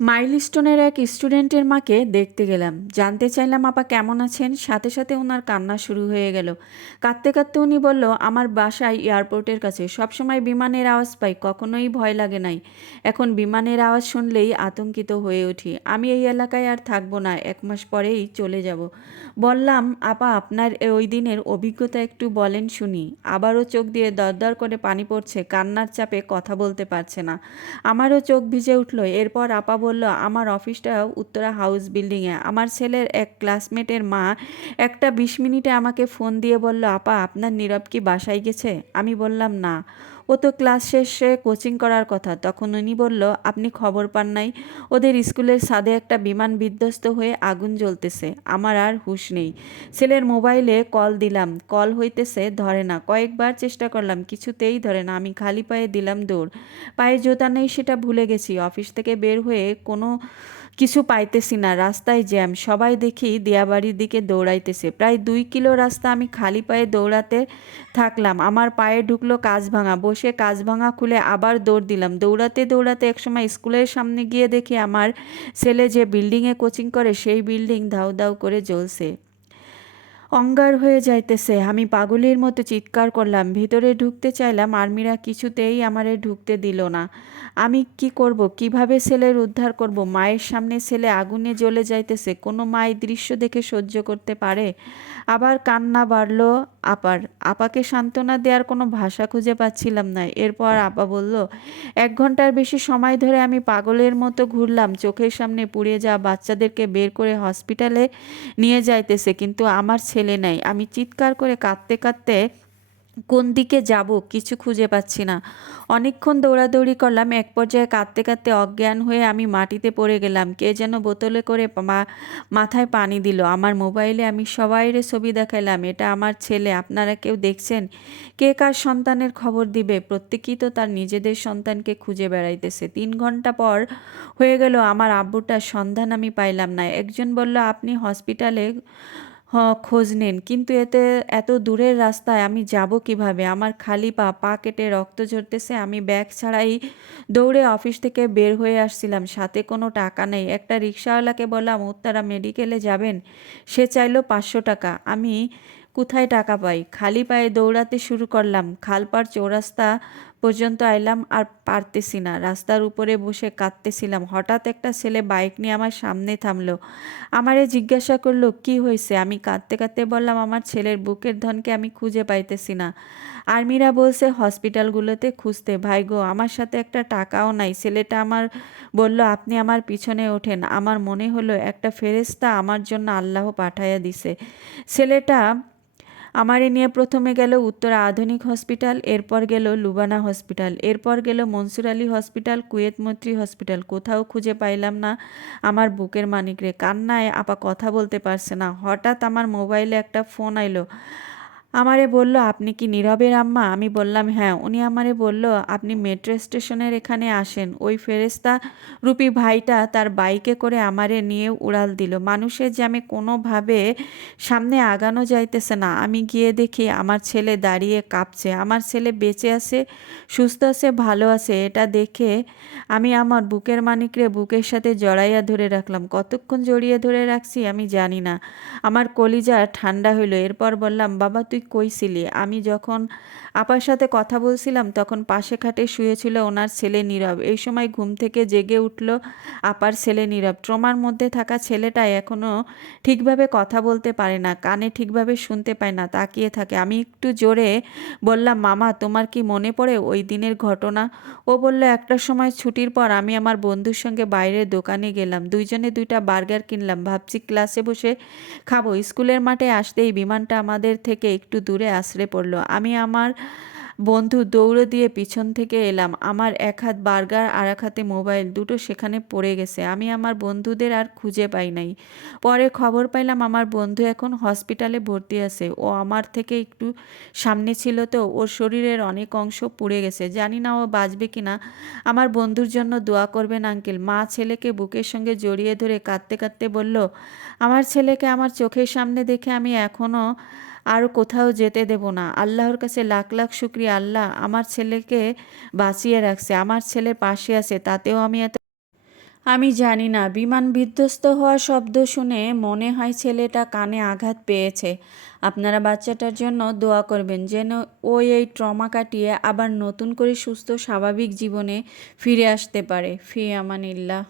মাইলস্টোনের এক স্টুডেন্টের মাকে দেখতে গেলাম। জানতে চাইলাম, আপা কেমন আছেন? সাথে সাথে ওনার কান্না শুরু হয়ে গেল। কাঁদতে কাঁদতে উনি বলল, আমার বাসায় এয়ারপোর্টের কাছে। সবসময় বিমানের আওয়াজ পাই, কখনোই ভয় লাগে নাই। এখন বিমানের আওয়াজ শুনলেই আতঙ্কিত হয়ে উঠি। আমি এই এলাকায় আর থাকব না, এক মাস পরেই চলে যাব। বললাম, আপা, আপনার ওই দিনের অভিজ্ঞতা একটু বলেন শুনি। আবারও চোখ দিয়ে দরদর করে পানি পড়ছে, কান্নার চাপে কথা বলতে পারছে না। আমারও চোখ ভিজে উঠল। এরপর আপা বলল, আমার অফিসটা উত্তরা হাউস বিল্ডিংয়ে আমার ছেলের এক ক্লাসমেটের মা একটা বিশ মিনিটে আমাকে ফোন দিয়ে বলল, আপা, আপনার নীরব কি বাসায় গেছে? আমি বললাম, না। ও তো ক্লাস শেষে কোচিং করার কথা। তখন উনি বলল, আপনি খবর পান নাই? ওদের স্কুলের ছাদে একটা বিমান বিধ্বস্ত হয়ে আগুন জ্বলতেছে। আমার আর হুঁশ নেই। ছেলের মোবাইলে কল দিলাম। কল হইতেছে ধরে না। কয়েকবার চেষ্টা করলাম, কিছুতেই ধরে না। আমি খালি পায়ে দিলাম দৌড়। পায়ে জোতা নেই সেটা ভুলে গেছি। অফিস থেকে বের হয়ে কোনো কিছু পাইতেছি না, রাস্তায় জ্যাম। সবাই দেখি দিয়াবাড়ির দিকে দৌড়াইতেছে। প্রায় দুই কিলো রাস্তা আমি খালি পায়ে দৌড়াতে থাকলাম। আমার পায়ে ঢুকলো কাজ ভাঙা। বসে কাজ ভাঙা খুলে আবার দৌড় দিলাম। দৌড়াতে দৌড়াতে একসময় স্কুলের সামনে গিয়ে দেখি আমার ছেলে যে বিল্ডিংয়ে কোচিং করে, সেই বিল্ডিং ধাউ ধাউ করে জ্বলছে। অঙ্গার হয়ে যাইতেছে। আমি পাগলের মতো চিৎকার করলাম। ভিতরে ঢুকতে চাইলাম, আর্মিরা কিছুতেই আমারে ঢুকতে দিল না। আমি কি করব? কীভাবে ছেলের উদ্ধার করব? মায়ের সামনে ছেলে আগুনে জ্বলে যাইতেছে। কোনো মাই দৃশ্য দেখে সহ্য করতে পারে? আবার কান্না বাড়ল আপার। আপাকে সান্ত্বনা দেওয়ার কোনো ভাষা খুঁজে পাচ্ছিলাম না। এরপর আপা বলল, এক ঘণ্টার বেশি সময় ধরে আমি পাগলের মতো ঘুরলাম। চোখের সামনে পুড়ে যাওয়া বাচ্চাদেরকে বের করে হসপিটালে নিয়ে যাইতেছে, কিন্তু আমার ছেলে নাই আমি চিৎকার করে কাঁদতে কাঁদতে কোন দিকে যাব কিছু খুঁজে পাচ্ছি না। অনেকক্ষণ দৌড়াদৌড়ি করলাম, এক পর্যায়ে কাঁদতে কাঁদতে অজ্ঞান হয়ে আমি মাটিতে পড়ে গেলাম। কে যেন বোতলে করে মাথায় পানি দিল। আমার মোবাইলে আমি সবাইরে ছবি দেখাইলাম, এটা আমার ছেলে, আপনারা কেউ দেখছেন? কে কার সন্তানের খবর দিবে? প্রত্যেকেই তো তার নিজেদের সন্তানকে খুঁজে বেড়াইতেছে। তিন ঘণ্টা পর হয়ে গেল, আমার আব্বুটার সন্ধান আমি পাইলাম না। একজন বলল, আপনি হসপিটালে খোঁজ নেন। কিন্তু এতে এত দূরের রাস্তায় আমি যাব কীভাবে? আমার খালি পা পা কেটে রক্ত ঝরতেছে। আমি ব্যাগ ছাড়াই দৌড়ে অফিস থেকে বের হয়ে আসছিলাম। সাথে কোনো টাকা নেই। একটা রিক্সাওয়ালাকে বললাম, উত্তরা মেডিকেলে যাবেন? সে চাইলো পাঁচশো টাকা। আমি কোথায় টাকা পাই? খালি পায়ে দৌড়াতে শুরু করলাম। খালপাড় চৌরাস্তা পর্যন্ত আইলাম আর পারতেছি না। রাস্তার উপরে বসে কাঁদতেছিলাম। হঠাৎ একটা ছেলে বাইক নিয়ে আমার সামনে থামলো। আমারে জিজ্ঞাসা করল, কি হয়েছে? আমি কাঁদতে কাঁদতে বললাম, আমার ছেলের বুকের ধনকে আমি খুঁজে পাইতেছি না। আর্মিরা বলছে, হসপিটালগুলোতে খুঁজতে। ভাই গো, আমার সাথে একটা টাকাও নাই। ছেলেটা আমার বলল, আপনি আমার পিছনে ওঠেন। আমার মনে হলো একটা ফেরেশতা আমার জন্য আল্লাহ পাঠাইয়া দিছে। ছেলেটা আমারে নিয়ে প্রথমে গেল উত্তরা আধুনিক হসপিটাল, এরপর গেল লুবানা হসপিটাল, এরপর গেল Mansur Ali hospital, Kuwait Maitri hospital. কোথাও খুঁজে পাইলাম না আমার বুকের মানিকরে কান্নায় আপা কথা বলতে পারছে না। হঠাৎ আমার মোবাইলে একটা ফোন আইলো। আমারে বলল, আপনি কি নীরবের আম্মা? আমি বললাম হ্যাঁ। উনি আমারে বলল, আপনি মেট্রো স্টেশনের এখানে আসেন। ওই ফেরেস্তা রূপী ভাইটা তার বাইকে করে আমারে নিয়ে উড়াল দিল। মানুষের জ্যামে কোনোভাবে সামনে আগানো যাইতেছে না। আমি গিয়ে দেখি আমার ছেলে দাঁড়িয়ে কাঁপছে। আমার ছেলে বেঁচে আছে, সুস্থ আছে, ভালো আছে। এটা দেখে আমি আমার বুকের মানিকরে বুকের সাথে জড়াইয়া ধরে রাখলাম। কতক্ষণ জড়িয়ে ধরে রাখছি আমি জানি না। আমার কলিজা ঠান্ডা হইল। এরপর বললাম, বাবা, তুই কইছিলি, আমি যখন আপার সাথে কথা বলছিলাম তখন পাশে খাটে শুয়েছিল ওনার ছেলে নীরব। এই সময় ঘুম থেকে জেগে উঠল আপার ছেলে নীরব। ট্রমার মধ্যে থাকা ছেলেটা এখনও ঠিকভাবে কথা বলতে পারে না, কানে ঠিকভাবে শুনতে পায় না, তাকিয়ে থাকে। আমি একটু জোরে বললাম, মামা, তোমার কি মনে পড়ে ওই দিনের ঘটনা? ও বলল, একটা সময় ছুটির পর আমি আমার বন্ধুর সঙ্গে বাইরের দোকানে গেলাম। দুইজনে দুইটা বার্গার কিনলাম। ভাবছি ক্লাসে বসে খাব। স্কুলের মাঠে আসতেই বিমানটা আমাদের থেকে একটু দূরে আশ্রে পড়ল। আমি আমার বন্ধু দৌড়ে দিয়ে পিছন থেকে এলাম। আমার এক হাত বার্গার, আর এক হাতে মোবাইল, দুটো সেখানে পড়ে গেছে। আমি আমার বন্ধুদের আর খুঁজে পাই নাই। পরে খবর পাইলাম আমার বন্ধু এখন হসপিটালে ভর্তি আছে। ও আমার থেকে একটু সামনে ছিল তো, ওর শরীরের অনেক অংশ পুড়ে গেছে। জানি না ও বাঁচবে কিনা। আমার বন্ধুর জন্য দোয়া করবেন, আঙ্কেল। মা ছেলেকে বুকের সঙ্গে জড়িয়ে ধরে কাঁদতে কাঁদতে বলল, আমার ছেলেকে আমার চোখের সামনে দেখে আমি এখনও আর কোথাও যেতে দেব না। আল্লাহর কাছে লাখ লাখ শুক্রিয়া। আল্লাহ আমার ছেলেকে বাঁচিয়ে রাখছে, আমার ছেলের পাশে আছে, তাতেও আমি এত আমি জানি না। বিমান বিধ্বস্ত হওয়ার শব্দ শুনে মনে হয় ছেলেটা কানে আঘাত পেয়েছে। আপনারা বাচ্চাটার জন্য দোয়া করবেন, যেন ও এই ট্রমা কাটিয়ে আবার নতুন করে সুস্থ স্বাভাবিক জীবনে ফিরে আসতে পারে। ফি আমানিল্লাহ।